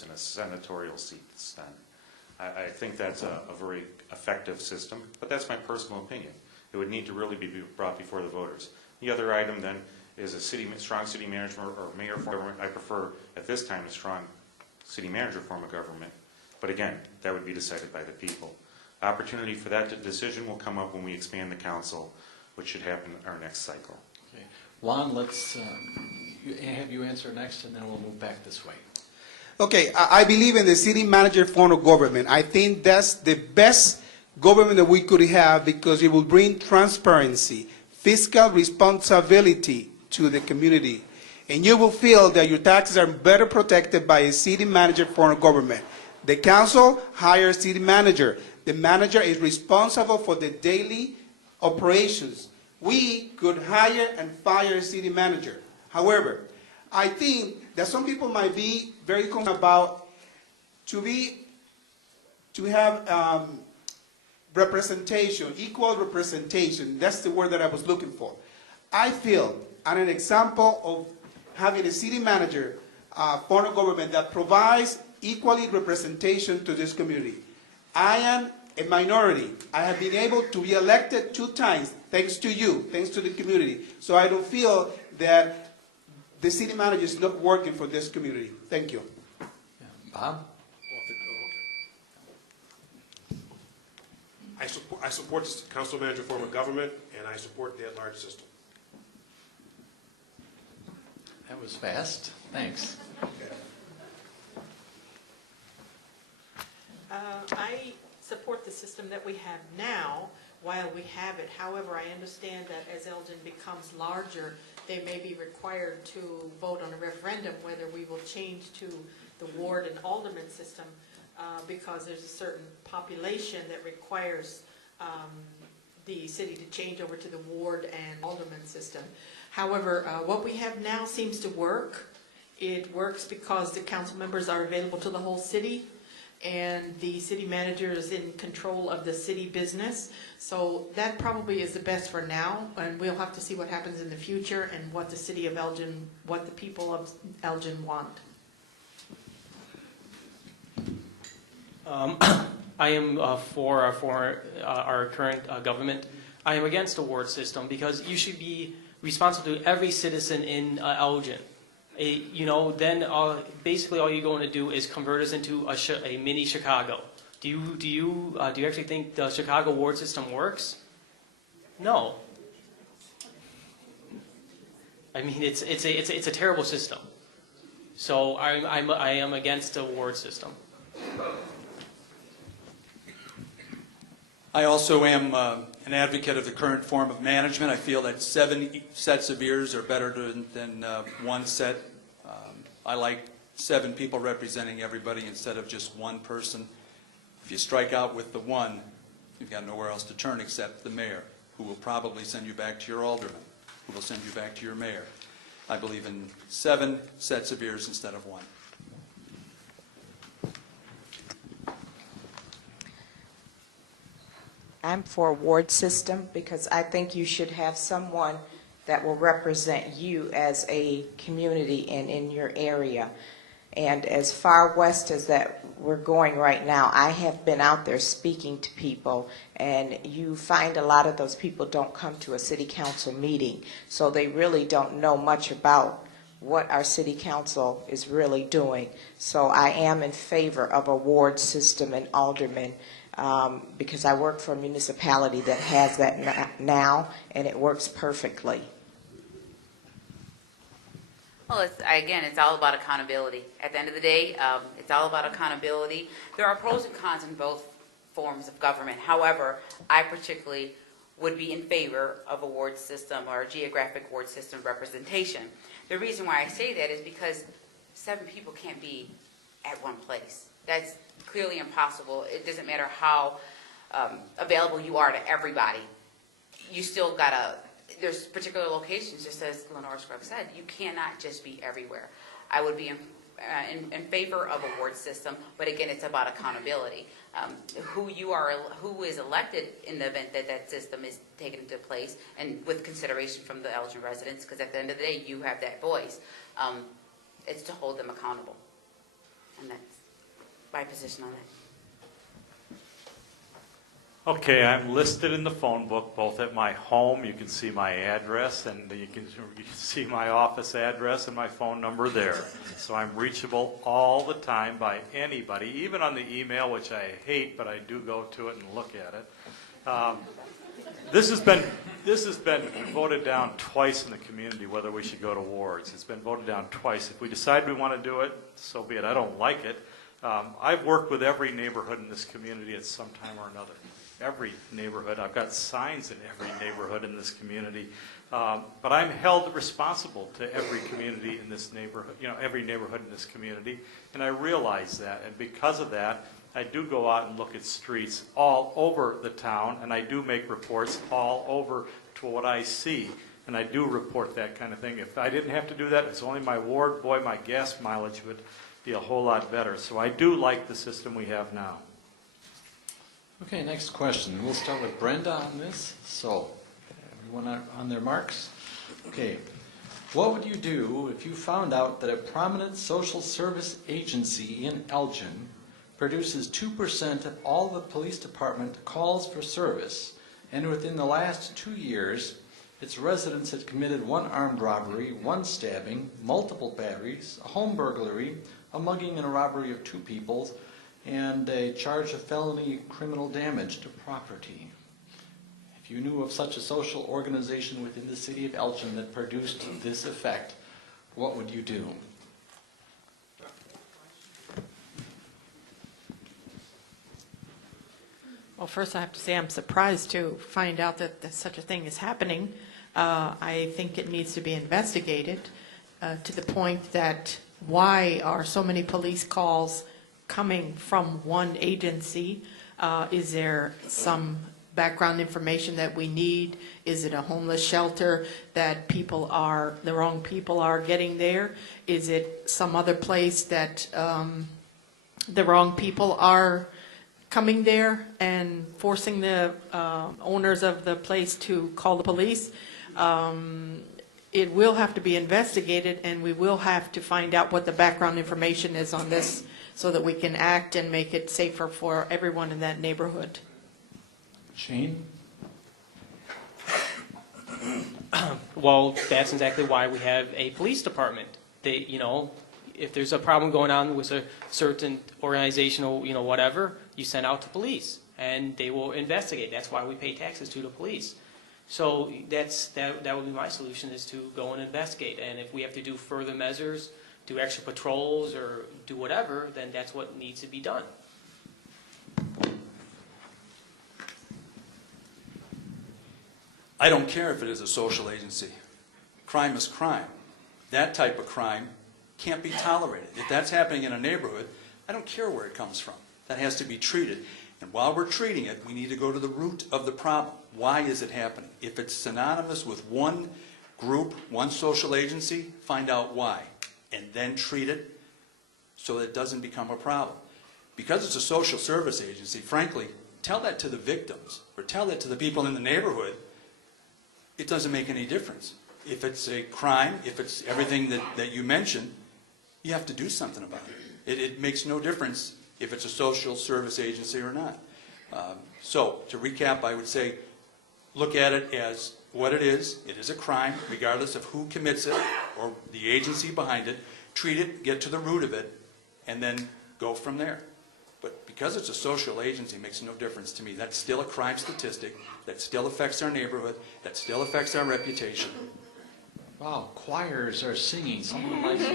in a senatorial seat then. I think that's a very effective system, but that's my personal opinion. It would need to really be brought before the voters. The other item then is a strong city manager or mayor form of government. I prefer at this time a strong city manager form of government, but again, that would be decided by the people. Opportunity for that decision will come up when we expand the council, which should happen in our next cycle. Okay. Juan, let's have you answer next, and then we'll move back this way. Okay, I believe in the city manager form of government. I think that's the best government that we could have because it will bring transparency, fiscal responsibility to the community. And you will feel that your taxes are better protected by a city manager form of government. The council hires city manager. The manager is responsible for the daily operations. We could hire and fire a city manager. However, I think that some people might be very concerned about to have representation, equal representation. That's the word that I was looking for. I feel, and an example of having a city manager form of government that provides equally representation to this community. I am a minority. I have been able to be elected 2 times, thanks to you, thanks to the community. So I don't feel that the city manager is not working for this community. Thank you. Yeah. Bob? I support the council manager form of government, and I support the at-large system. That was fast. Thanks. I support the system that we have now while we have it. However, I understand that as Elgin becomes larger, they may be required to vote on a referendum whether we will change to the ward and alderman system because there's a certain population that requires the city to change over to the ward and alderman system. However, what we have now seems to work. It works because the council members are available to the whole city, and the city manager is in control of the city business. So that probably is the best for now, and we'll have to see what happens in the future and what the city of Elgin, what the people of Elgin want. I am for our current government. I am against the ward system because you should be responsible to every citizen in Elgin. Then basically all you're going to do is convert us into a mini Chicago. Do you actually think the Chicago ward system works? No. I mean, it's a terrible system. So I am against the ward system. I also am an advocate of the current form of management. I feel that 7 sets of ears are better than 1 set. I like 7 people representing everybody instead of just 1 person. If you strike out with the 1, you've got nowhere else to turn except the mayor, who will probably send you back to your alderman, who will send you back to your mayor. I believe in 7 sets of ears instead of 1. I'm for a ward system because I think you should have someone that will represent you as a community and in your area. And as far west as that we're going right now, I have been out there speaking to people, and you find a lot of those people don't come to a city council meeting, so they really don't know much about what our city council is really doing. So I am in favor of a ward system and aldermen. Because I work for a municipality that has that now, and it works perfectly. Well, again, it's all about accountability. At the end of the day, it's all about accountability. There are pros and cons in both forms of government. However, I particularly would be in favor of a ward system or a geographic ward system representation. The reason why I say that is because 7 people can't be at one place. That's clearly impossible. It doesn't matter how available you are to everybody. You still gotta, there's particular locations, just as Lenore Scruggs said, you cannot just be everywhere. I would be in favor of a ward system, but again, it's about accountability. Who is elected in the event that that system is taken into place, and with consideration from the Elgin residents, because at the end of the day, you have that voice. It's to hold them accountable. And that's my position on it. Okay, I'm listed in the phone book, both at my home, you can see my address, and you can see my office address and my phone number there. So I'm reachable all the time by anybody, even on the email, which I hate, but I do go to it and look at it. This has been voted down twice in the community, whether we should go to wards. It's been voted down twice. If we decide we want to do it, so be it. I don't like it. I've worked with every neighborhood in this community at some time or another. Every neighborhood. I've got signs in every neighborhood in this community. But I'm held responsible to every community in this neighborhood, every neighborhood in this community. And I realize that. And because of that, I do go out and look at streets all over the town, and I do make reports all over to what I see. And I do report that kind of thing. If I didn't have to do that, it's only my ward, boy, my gas mileage would be a whole lot better. So I do like the system we have now. Okay, next question. We'll start with Brenda on this. So, everyone on their marks? Okay. What would you do if you found out that a prominent social service agency in Elgin produces 2% of all the police department calls for service, and within the last 2 years, its residents had committed 1 armed robbery, 1 stabbing, multiple batteries, a home burglary, a mugging and a robbery of 2 people, and a charge of felony criminal damage to property? If you knew of such a social organization within the city of Elgin that produced this effect, what would you do? Well, first I have to say I'm surprised to find out that such a thing is happening. I think it needs to be investigated to the point that why are so many police calls coming from one agency? Is there some background information that we need? Is it a homeless shelter that the wrong people are getting there? Is it some other place that the wrong people are coming there and forcing the owners of the place to call the police? It will have to be investigated, and we will have to find out what the background information is on this so that we can act and make it safer for everyone in that neighborhood. Shane? Well, that's exactly why we have a police department. They, if there's a problem going on with a certain organizational, whatever, you send out to police, and they will investigate. That's why we pay taxes to the police. So that would be my solution, is to go and investigate. And if we have to do further measures, do extra patrols or do whatever, then that's what needs to be done. I don't care if it is a social agency. Crime is crime. That type of crime can't be tolerated. If that's happening in a neighborhood, I don't care where it comes from. That has to be treated. And while we're treating it, we need to go to the root of the problem. Why is it happening? If it's synonymous with one group, one social agency, find out why, and then treat it so that it doesn't become a problem. Because it's a social service agency, frankly, tell that to the victims or tell that to the people in the neighborhood. It doesn't make any difference. If it's a crime, if it's everything that you mentioned, you have to do something about it. It makes no difference if it's a social service agency or not. So, to recap, I would say, look at it as what it is. It is a crime, regardless of who commits it or the agency behind it. Treat it, get to the root of it, and then go from there. But because it's a social agency, it makes no difference to me. That's still a crime statistic. That still affects our neighborhood. That still affects our reputation. Wow, choirs are singing. Someone likes to